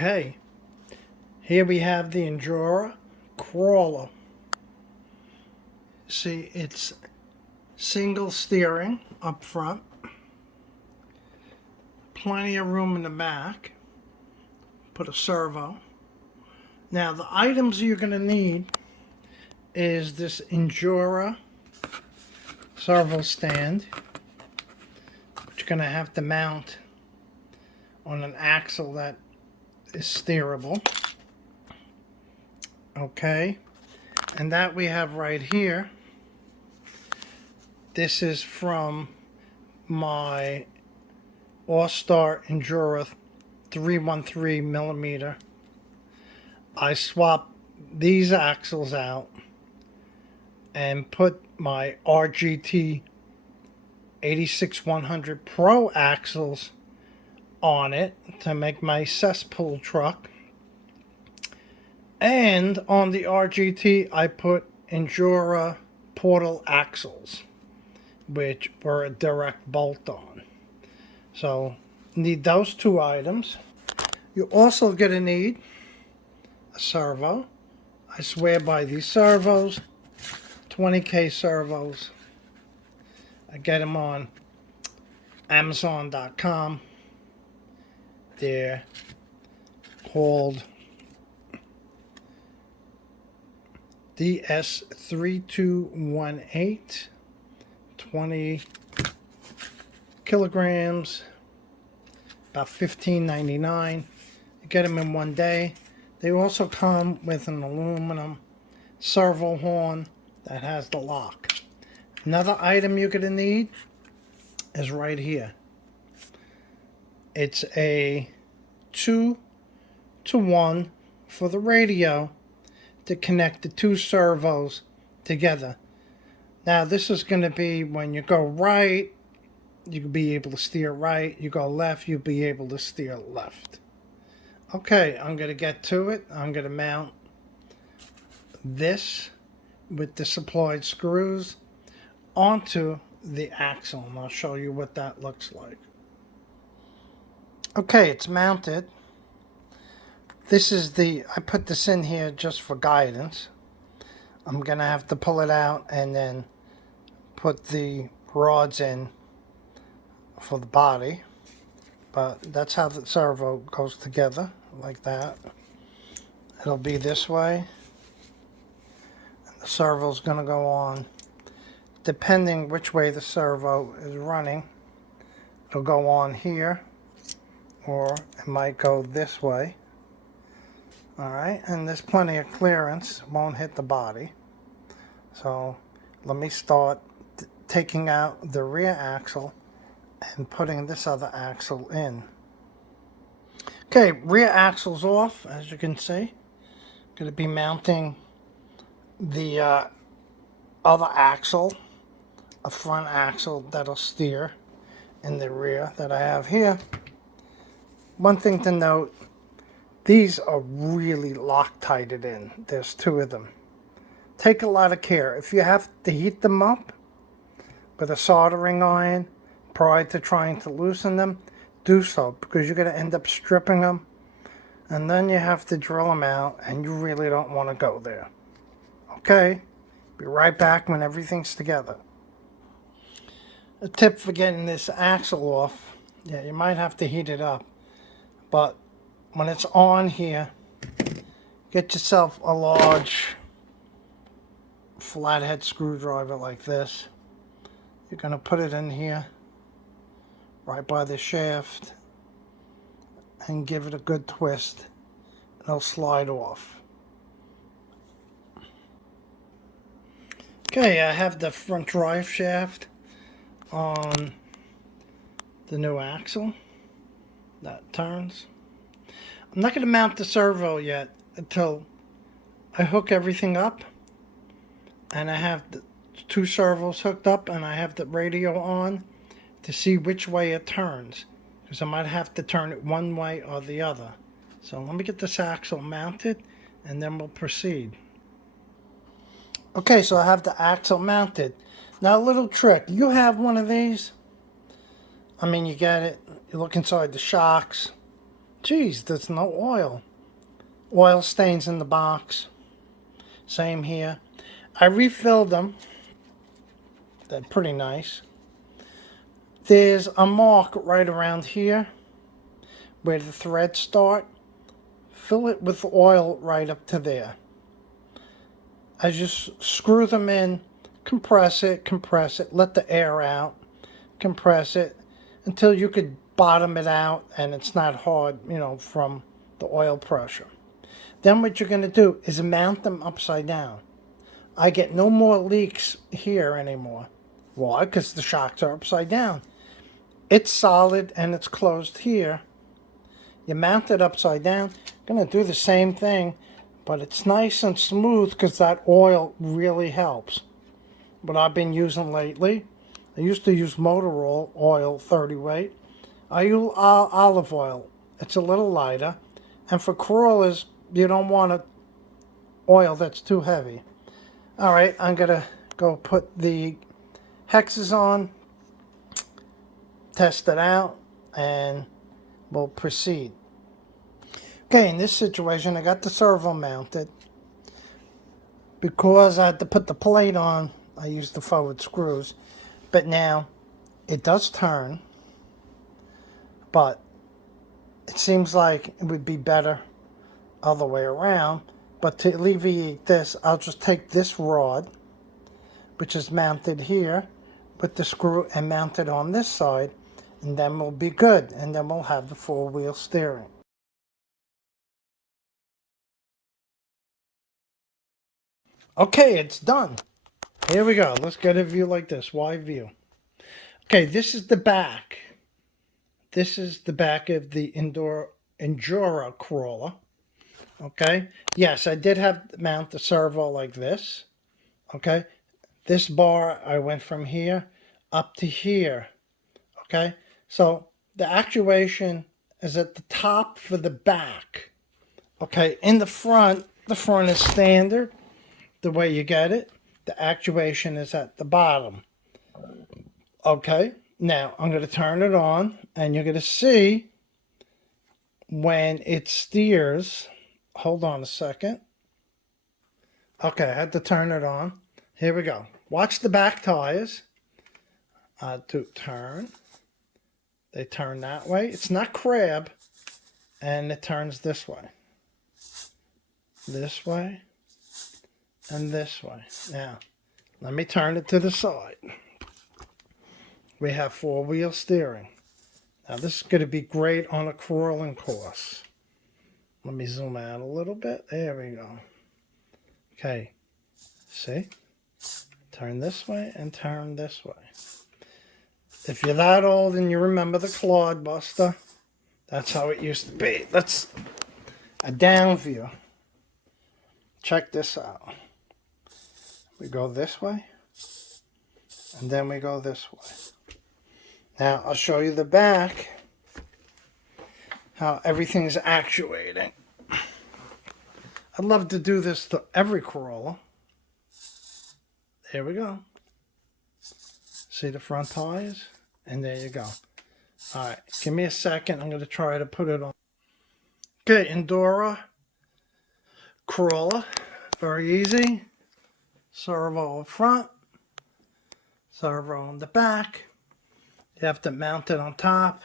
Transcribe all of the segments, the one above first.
Okay, here we have the Injora crawler. See, it's single steering up front, plenty of room in the back, put a servo. Now the items you're going to need is this Injora servo stand, which you're going to have to mount on an axle that is steerable. Okay, and that we have right here. This is from my All-Star Injora 313 millimeter. I swapped these axles out and put my RGT 86100 Pro axles on it to make my cesspool truck. And on the RGT I put Injora portal axles, which were a direct bolt on. So need those two items. You're also going to need a servo. I swear by these servos, 20K servos. I get them on Amazon.com. They're called DS3218, 20 kilograms, about $15.99. You get them in one day. They also come with an aluminum servo horn that has the lock. Another item you're going to need is right here. It's a 2-to-1 for the radio to connect the two servos together. Now this is going to be when you go right, you'll be able to steer right. You go left, you'll be able to steer left. Okay, I'm going to get to it. I'm going to mount this with the supplied screws onto the axle, and I'll show you what that looks like. Okay, it's mounted. This is I put this in here just for guidance. I'm going to have to pull it out and then put the rods in for the body. But that's how the servo goes together, like that. It'll be this way. And the servo's going to go on. Depending which way the servo is running, it'll go on here, or it might go this way. Alright, and there's plenty of clearance, won't hit the body. So let me start taking out the rear axle and putting this other axle in. Okay, rear axle's off, as you can see. Going to be mounting the other axle, a front axle that'll steer in the rear that I have here. One thing to note, these are really Loctited in. There's two of them. Take a lot of care. If you have to heat them up with a soldering iron prior to trying to loosen them, do so, because you're going to end up stripping them, and then you have to drill them out, and you really don't want to go there. Okay, be right back when everything's together. A tip for getting this axle off, yeah, you might have to heat it up, but when it's on here, get yourself a large flathead screwdriver like this. You're going to put it in here right by the shaft and give it a good twist. It'll slide off. Okay, I have the front drive shaft on the new axle that turns. I'm not going to mount the servo yet until I hook everything up and I have the two servos hooked up and I have the radio on to see which way it turns, because I might have to turn it one way or the other. So let me get this axle mounted and then we'll proceed. Okay, so I have the axle mounted. Now a little trick, you have one of these, I mean, you get it, you look inside the shocks, Geez, there's no oil. Oil stains in the box. Same here. I refilled them. They're pretty nice. There's a mark right around here where the threads start. Fill it with oil right up to there. I just screw them in, compress it, let the air out, compress it until you could bottom it out and it's not hard, from the oil pressure. Then what you're going to do is mount them upside down. I get no more leaks here anymore. Why? Because the shocks are upside down. It's solid and it's closed here. You mount it upside down. I'm going to do the same thing, but it's nice and smooth because that oil really helps. What I've been using lately, I used to use motor oil 30 weight. I use olive oil. It's a little lighter. And for crawlers, you don't want an oil that's too heavy. All right, I'm going to go put the hexes on, test it out, and we'll proceed. Okay, in this situation, I got the servo mounted. Because I had to put the plate on, I used the forward screws. But now, it does turn, but it seems like it would be better other way around. But to alleviate this, I'll just take this rod, which is mounted here, with the screw and mount it on this side, and then we'll be good. And then we'll have the four-wheel steering. Okay, it's done. Here we go. Let's get a view like this, wide view. Okay, this is the back. This is the back of the Injora crawler. Okay, yes, I did have to mount the servo like this. Okay, this bar, I went from here up to here. Okay, so the actuation is at the top for the back. Okay, in the front is standard, the way you get it. The actuation is at the bottom. Okay, now I'm going to turn it on, and you're going to see when it steers. Hold on a second. Okay, I had to turn it on. Here we go. Watch the back tires. To turn. They turn that way. It's not crab, and it turns this way. This way, and this way. Now, let me turn it to the side. We have four-wheel steering. Now, this is going to be great on a crawling course. Let me zoom out a little bit. There we go. Okay. See? Turn this way and turn this way. If you're that old and you remember the Clod Buster, that's how it used to be. That's a down view. Check this out. We go this way, and then we go this way. Now, I'll show you the back, how everything's actuating. I'd love to do this to every crawler. There we go. See the front tires? And there you go. All right, give me a second. I'm going to try to put it on. Okay, Injora crawler. Very easy. Servo up front. Servo on the back. You have to mount it on top.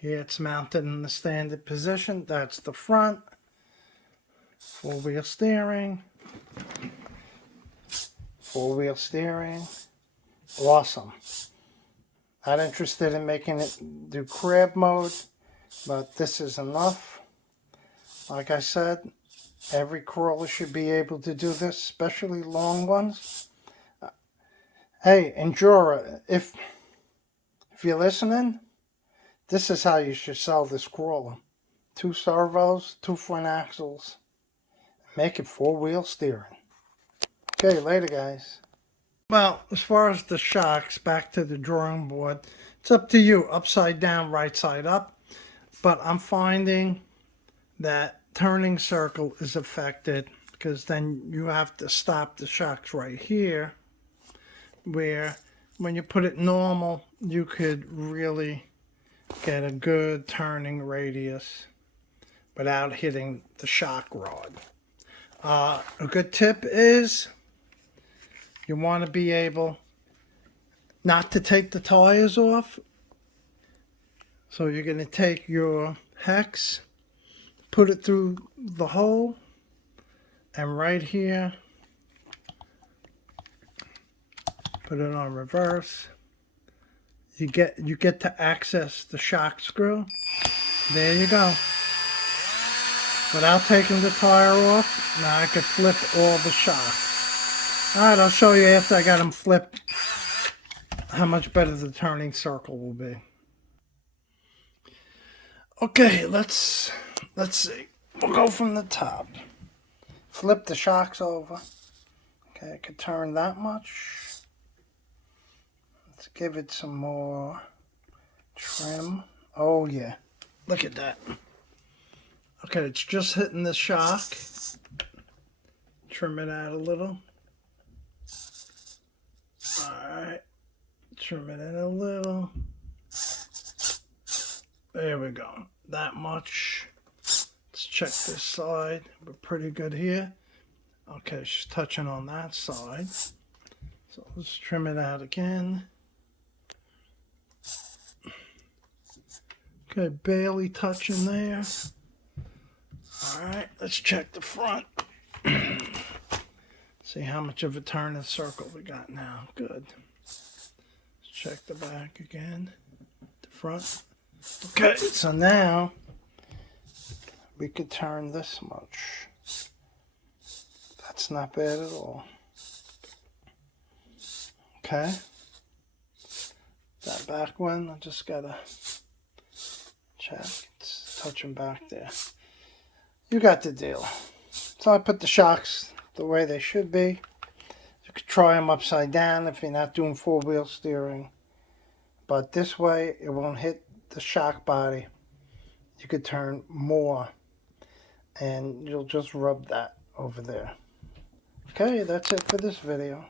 Here it's mounted in the standard position. That's the front. Four-wheel steering. Four-wheel steering. Awesome. Not interested in making it do crab mode, but this is enough. Like I said, every crawler should be able to do this, especially long ones. Hey, Injora, if you're listening, this is how you should sell this crawler. 2 servos, 2 front axles. Make it four-wheel steering. Okay, later, guys. Well, as far as the shocks, back to the drawing board, it's up to you, upside down, right side up. But I'm finding that turning circle is affected because then you have to stop the shocks right here, where when you put it normal, you could really get a good turning radius. without hitting the shock rod. A good tip is you want to be able not to take the tires off. So you're going to take your hex, put it through the hole, and right here, put it on reverse. You get to access the shock screw. There you go. Without taking the tire off, now I could flip all the shocks. Alright, I'll show you after I got them flipped how much better the turning circle will be. Okay, let's see. We'll go from the top. Flip the shocks over. Okay, I could turn that much. Let's give it some more trim. Oh yeah, look at that. Okay, it's just hitting the shock. Trim it out a little. Alright, trim it in a little. There we go. That much. Let's check this side. We're pretty good here. Okay, she's touching on that side. So let's trim it out again. Okay, barely touching there. Alright, let's check the front. See how much of a turning circle we got now. Good. Let's check the back again. The front. Okay, so now we could turn this much. That's not bad at all. Okay. That back one, I just gotta check. It's touching back there. You got the deal. So I put the shocks the way they should be. You could try them upside down if you're not doing four-wheel steering. But this way, it won't hit the shock body. You could turn more and you'll just rub that over there. Okay, that's it for this video.